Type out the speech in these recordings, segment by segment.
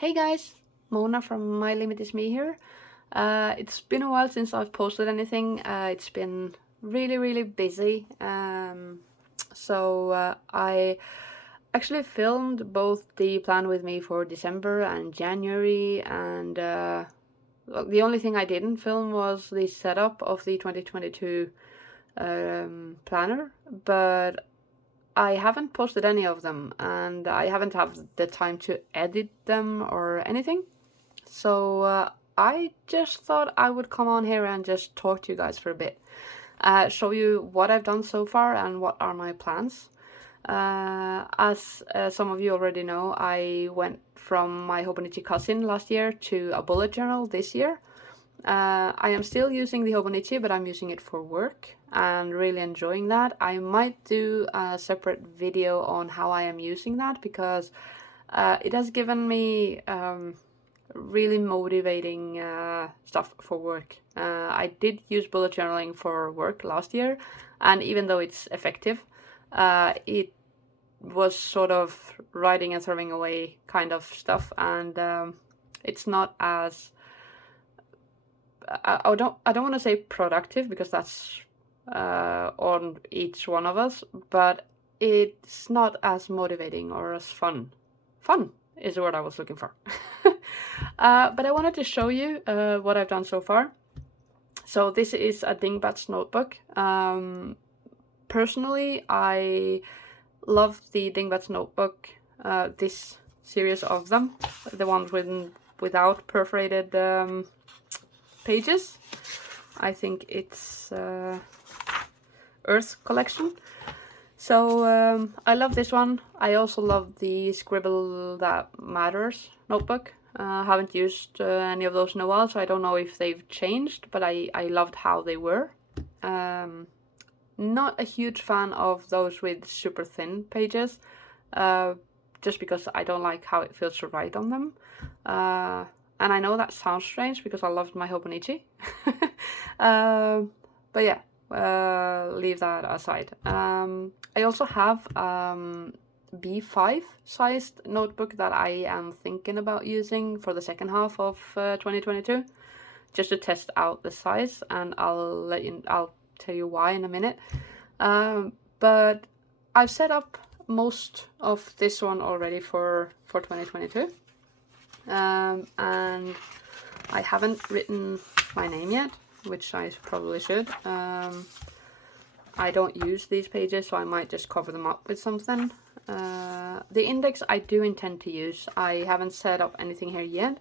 Hey guys, Mona from My Limit Is Me here. It's been a while since I've posted anything. It's been really busy. I actually filmed both the plan with me for December and January, and well, the only thing I didn't film was the setup of the 2022 planner, but I haven't posted any of them, and I haven't had the time to edit them or anything. So I just thought I would come on here and just talk to you guys for a bit. Show you what I've done so far and what are my plans. As some of you already know, I went from my Hobonichi cousin last year to a bullet journal this year. I am still using the Hobonichi, but I'm using it for work and really enjoying that. I might do a separate video on how I am using that because it has given me really motivating stuff for work. I did use bullet journaling for work last year, and even though it's effective, it was sort of writing and throwing away kind of stuff, and it's not as I don't want to say productive because that's on each one of us, but it's not as motivating or as fun. Fun is the word I was looking for. But I wanted to show you what I've done so far. So this is a Dingbats notebook. Personally, I love the Dingbats notebook, this series of them, the ones without perforated pages. I think it's Earth Collection. So I love this one. I also love the Scribble That Matters notebook. Haven't used any of those in a while, so I don't know if they've changed, but I loved how they were. Not a huge fan of those with super thin pages, just because I don't like how it feels to write on them. And I know that sounds strange because I loved my Hobonichi. But yeah, leave that aside. I also have B5 sized notebook that I am thinking about using for the second half of 2022, just to test out the size, and I'll tell you why in a minute. But I've set up most of this one already for 2022. And I haven't written my name yet, which I probably should. I don't use these pages, so I might just cover them up with something. The index I do intend to use. I haven't set up anything here yet,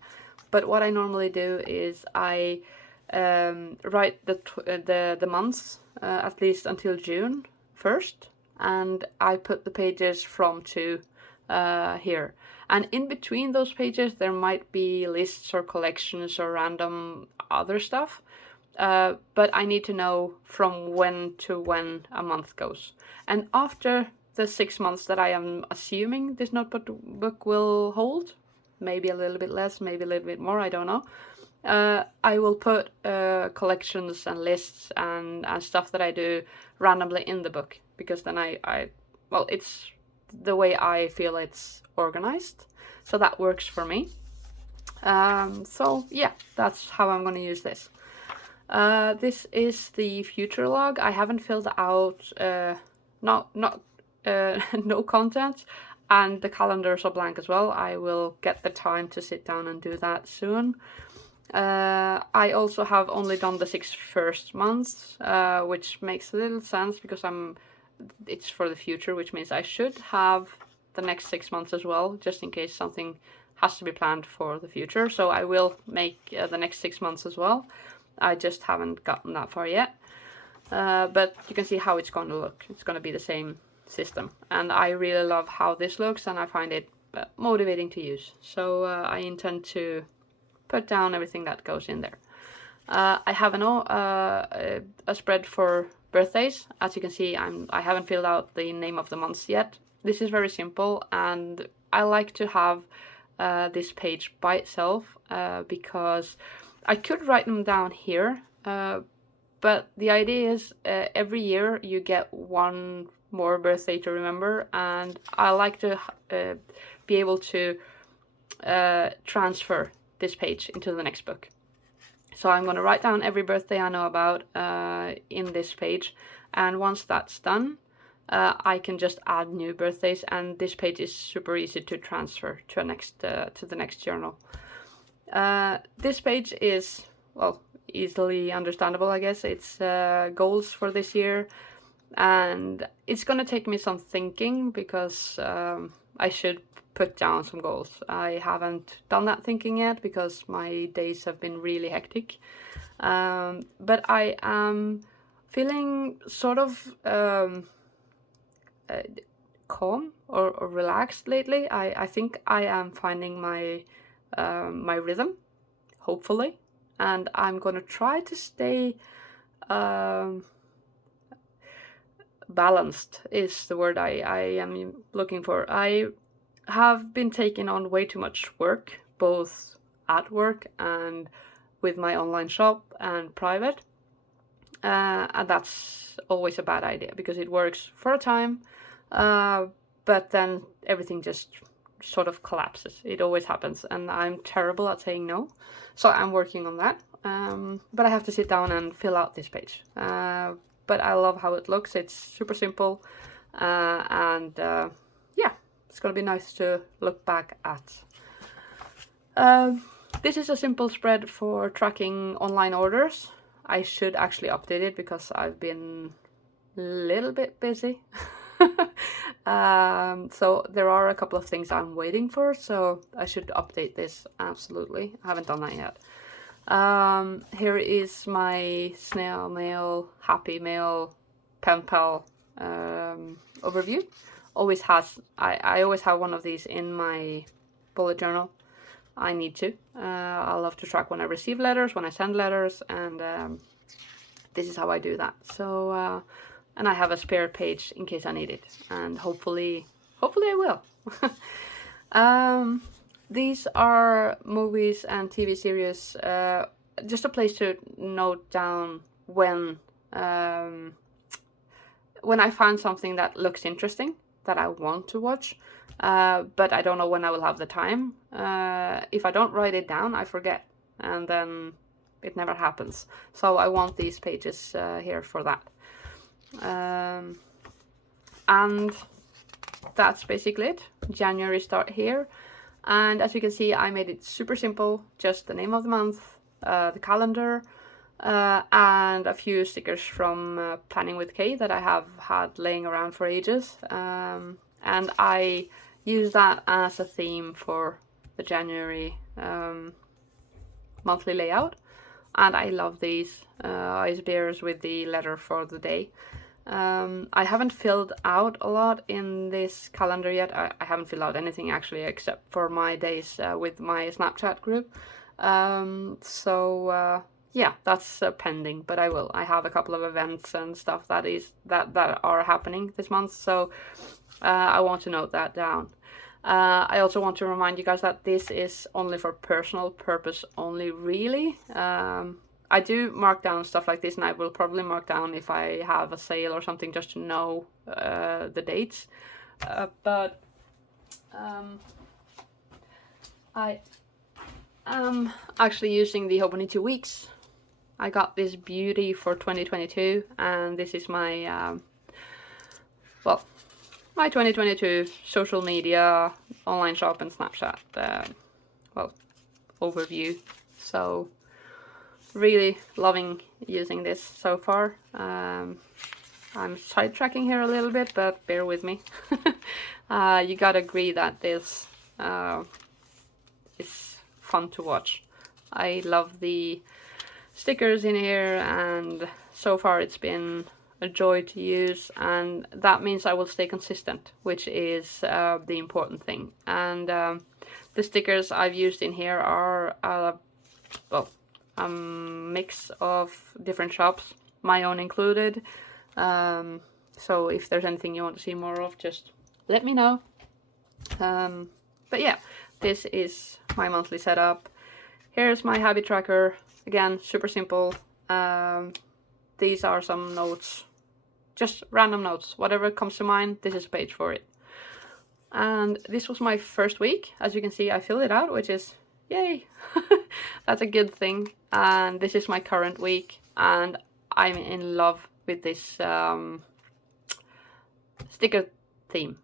but what I normally do is I write the months at least until June 1st, and I put the pages from to here. And in between those pages, there might be lists or collections or random other stuff. But I need to know from when to when a month goes. And after the 6 months that I am assuming this notebook will hold, maybe a little bit less, maybe a little bit more, I don't know. I will put collections and lists and stuff that I do randomly in the book, because then well, it's the way I feel it's organized, so that works for me. So yeah, that's how I'm going to use this. This is the future log. I haven't filled out no content, and the calendars are blank as well. I will get the time to sit down and do that soon. I also have only done the 6 first months, which makes a little sense because it's for the future, which means I should have the next 6 months as well, just in case something has to be planned for the future. So I will make the next 6 months as well. I just haven't gotten that far yet. But you can see how it's going to look. It's going to be the same system. And I really love how this looks, and I find it motivating to use. So I intend to put down everything that goes in there. I have a spread for birthdays. As you can see, I haven't filled out the name of the months yet. This is very simple, and I like to have this page by itself because I could write them down here, but the idea is every year you get one more birthday to remember, and I like to be able to transfer this page into the next book. So I'm going to write down every birthday I know about in this page, and once that's done, I can just add new birthdays, and this page is super easy to transfer to the next journal. This page is, well, easily understandable, I guess. It's goals for this year, and it's gonna take me some thinking because I should put down some goals. I haven't done that thinking yet because my days have been really hectic, but I am feeling sort of calm or relaxed lately. I think I am finding my my rhythm, hopefully, and I'm gonna try to stay balanced is the word I am looking for. I have been taking on way too much work, both at work and with my online shop and private, and that's always a bad idea because it works for a time, but then everything just sort of collapses. It always happens, and I'm terrible at saying no, so I'm working on that. But I have to sit down and fill out this page. But I love how it looks. It's super simple, and yeah, it's gonna be nice to look back at. This is a simple spread for tracking online orders. I should actually update it because I've been a little bit busy. So there are a couple of things I'm waiting for, so I should update this, absolutely. I haven't done that yet. Here is my snail mail, happy mail, pen pal overview. I always have one of these in my bullet journal. I need to. I love to track when I receive letters, when I send letters, and this is how I do that. So, and I have a spare page in case I need it, and hopefully I will. These are movies and TV series, just a place to note down when I find something that looks interesting, that I want to watch, but I don't know when I will have the time. If I don't write it down, I forget, and then it never happens. So I want these pages here for that. And that's basically it. January start here. And as you can see, I made it super simple, just the name of the month, the calendar, and a few stickers from Planning with Kay that I have had laying around for ages. And I use that as a theme for the January monthly layout. And I love these ice bears with the letter for the day. I haven't filled out a lot in this calendar yet. I haven't filled out anything actually except for my days with my Snapchat group. Yeah, that's pending, but I will. I have a couple of events and stuff that are happening this month, so I want to note that down. I also want to remind you guys that this is only for personal purpose only, really. I do mark down stuff like this, and I will probably mark down if I have a sale or something just to know the dates. But I am actually using the Hobony 2 weeks. I got this beauty for 2022, and this is my, well, my 2022 social media, online shop, and Snapchat, well, overview. So, really loving using this so far. I'm sidetracking here a little bit, but bear with me. You gotta agree that this is fun to watch. I love the stickers in here, and so far it's been a joy to use, and that means I will stay consistent, which is the important thing. And the stickers I've used in here are well, a mix of different shops, my own included. So if there's anything you want to see more of, just let me know. But yeah, this is my monthly setup. Here's my habit tracker. Again, super simple. These are some notes, just random notes, whatever comes to mind. This is a page for it. and this was my first week. As you can see, I filled it out, which is yay. That's a good thing. And this is my current week, and I'm in love with this sticker theme.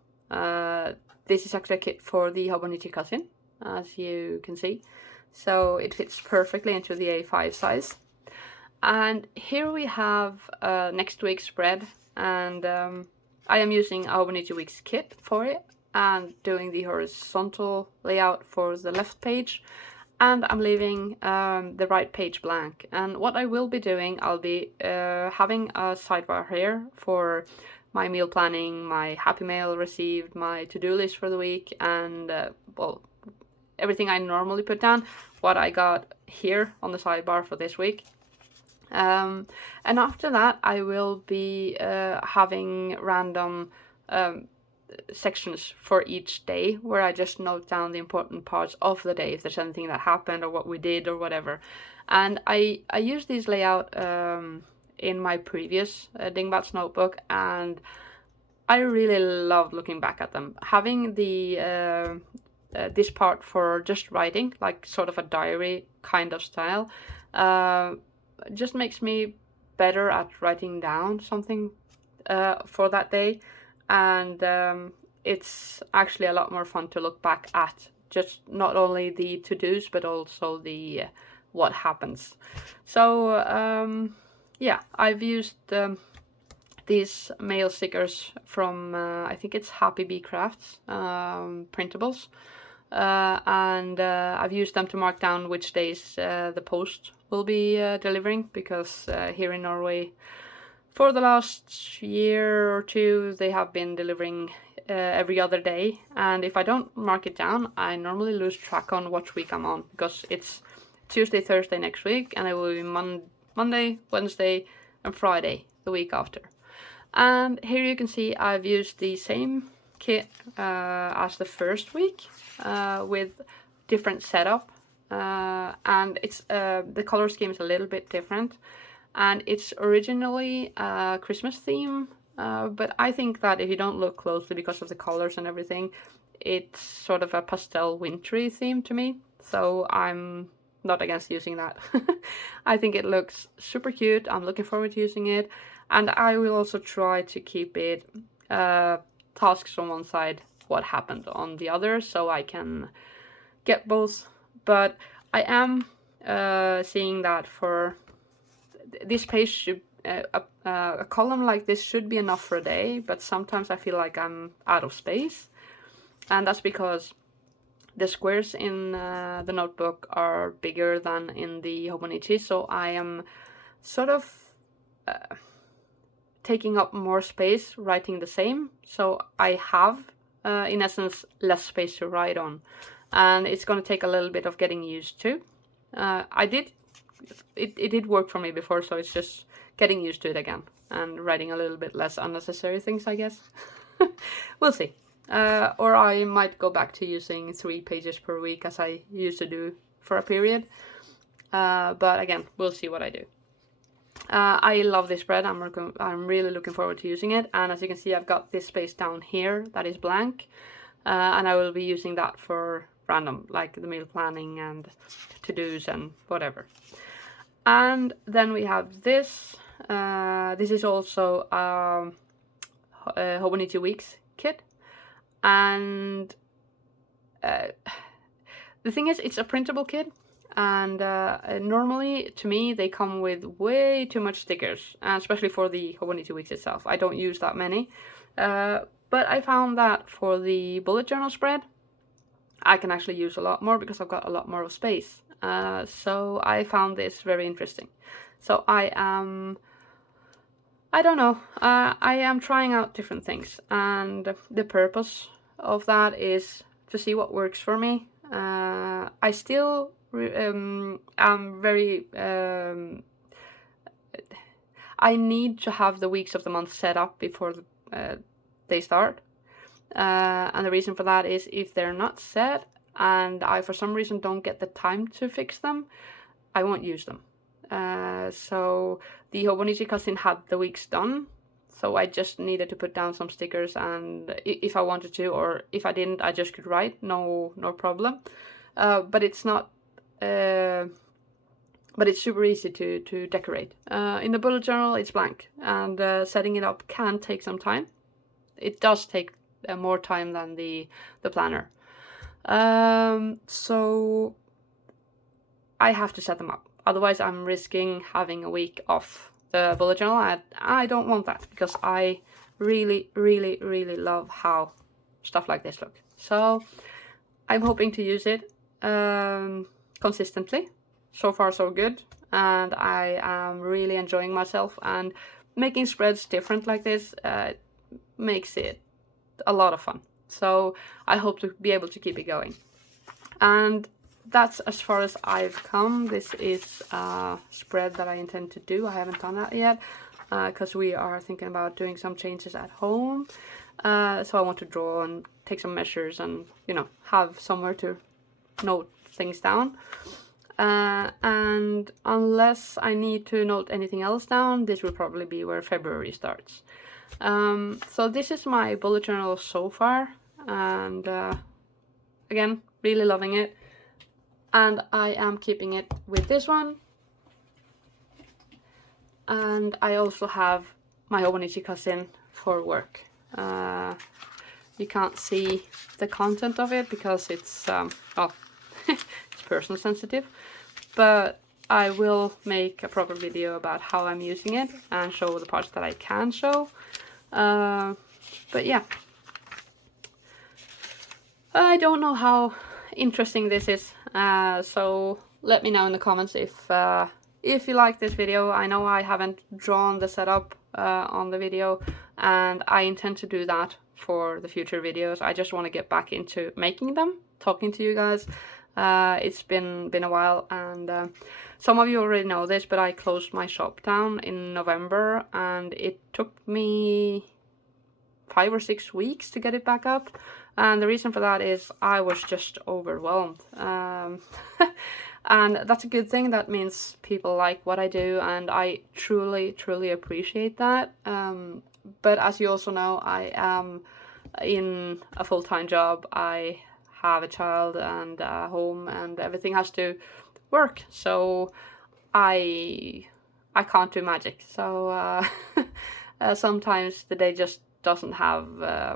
This is actually a kit for the Hobonichi Cousin, as you can see. So it fits perfectly into the A5 size. And here we have next week's spread, and I am using a Hobonichi Weeks kit for it and doing the horizontal layout for the left page, and I'm leaving the right page blank. And what I will be doing, I'll be having a sidebar here for my meal planning, my happy mail received, my to-do list for the week, and well, everything I normally put down, what I got here on the sidebar for this week. And after that, I will be having random sections for each day where I just note down the important parts of the day, if there's anything that happened or what we did or whatever. And I used this layout in my previous Dingbats notebook, and I really loved looking back at them. Having the this part for just writing, like sort of a diary kind of style, just makes me better at writing down something for that day, and it's actually a lot more fun to look back at, just not only the to-dos but also the what happens. So yeah, I've used these mail stickers from I think it's Happy Bee Crafts printables, and I've used them to mark down which days the post will be delivering, because here in Norway for the last year or two they have been delivering every other day, and if I don't mark it down I normally lose track on what week I'm on, because it's Tuesday, Thursday next week, and it will be Monday, Wednesday and Friday the week after. And here you can see I've used the same kit as the first week with different setup, and it's the color scheme is a little bit different, and it's originally a Christmas theme, but I think that if you don't look closely because of the colors and everything, it's sort of a pastel wintry theme to me, so I'm not against using that. I think it looks super cute. I'm looking forward to using it, and I will also try to keep it tasks on one side, what happened on the other, so I can get both. But I am seeing that for this page should a column like this should be enough for a day, but sometimes I feel like I'm out of space, and that's because the squares in the notebook are bigger than in the Hobonichi, so I am sort of taking up more space writing the same, so I have in essence less space to write on, and it's going to take a little bit of getting used to. It did work for me before, so it's just getting used to it again and writing a little bit less unnecessary things, I guess. We'll see. Or I might go back to using 3 pages per week as I used to do for a period. But again, we'll see what I do. I love this spread. I'm really looking forward to using it. And as you can see, I've got this space down here that is blank. And I will be using that for random, like the meal planning and to-dos and whatever. And then we have this. This is also a Hobonichi Weeks kit. And the thing is, it's a printable kit, and normally to me they come with way too much stickers, especially for the Hobonichi Weeks itself. I don't use that many, but I found that for the bullet journal spread I can actually use a lot more because I've got a lot more of space. So I found this very interesting. So I don't know, I am trying out different things, and the purpose of that is to see what works for me. I still am very I need to have the weeks of the month set up before they start, and the reason for that is if they're not set and I for some reason don't get the time to fix them, I won't use them. So the Hobonichi Cousin had the weeks done so I just needed to put down some stickers, and if I wanted to, or if I didn't, I just could write, no problem. But it's not, but it's super easy to decorate. In the bullet journal, it's blank, and setting it up can take some time. It does take more time than the planner. So I have to set them up. Otherwise, I'm risking having a week off the bullet journal. I don't want that, because I really love how stuff like this look. So I'm hoping to use it consistently. So far so good, and I am really enjoying myself, and making spreads different like this makes it a lot of fun. So I hope to be able to keep it going. And that's as far as I've come. This is a spread that I intend to do. I haven't done that yet, because we are thinking about doing some changes at home. So I want to draw and take some measures, and have somewhere to note things down. And unless I need to note anything else down, this will probably be where February starts. So this is my bullet journal so far, and again, really loving it. And I am keeping it with this one. And I also have my Hobonichi cousin for work. You can't see the content of it because it's it's person sensitive, but I will make a proper video about how I'm using it and show the parts that I can show. But yeah, I don't know how interesting this is, so let me know in the comments if you like this video. I know I haven't drawn the setup on the video, and I intend to do that for the future videos. I just want to get back into making them, talking to you guys. It's been a while, and some of you already know this, but I closed my shop down in November, and it took me 5 or 6 weeks to get it back up. And the reason for that is I was just overwhelmed. And that's a good thing. That means people like what I do, and I truly appreciate that. But as you also know, I am in a full-time job. I have a child and a home, and everything has to work. So I can't do magic. So sometimes the day just doesn't have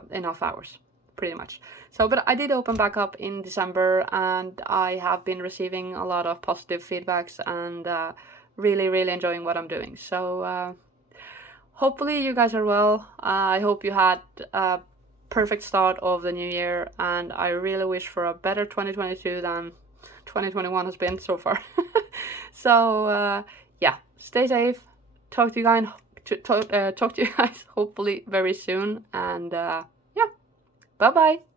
enough hours, pretty much. So, but I did open back up in December, and I have been receiving a lot of positive feedbacks, and really enjoying what I'm doing. So hopefully you guys are well. I hope you had a perfect start of the new year, and I really wish for a better 2022 than 2021 has been so far. So yeah, stay safe. Talk to you guys hopefully very soon, and yeah, bye bye.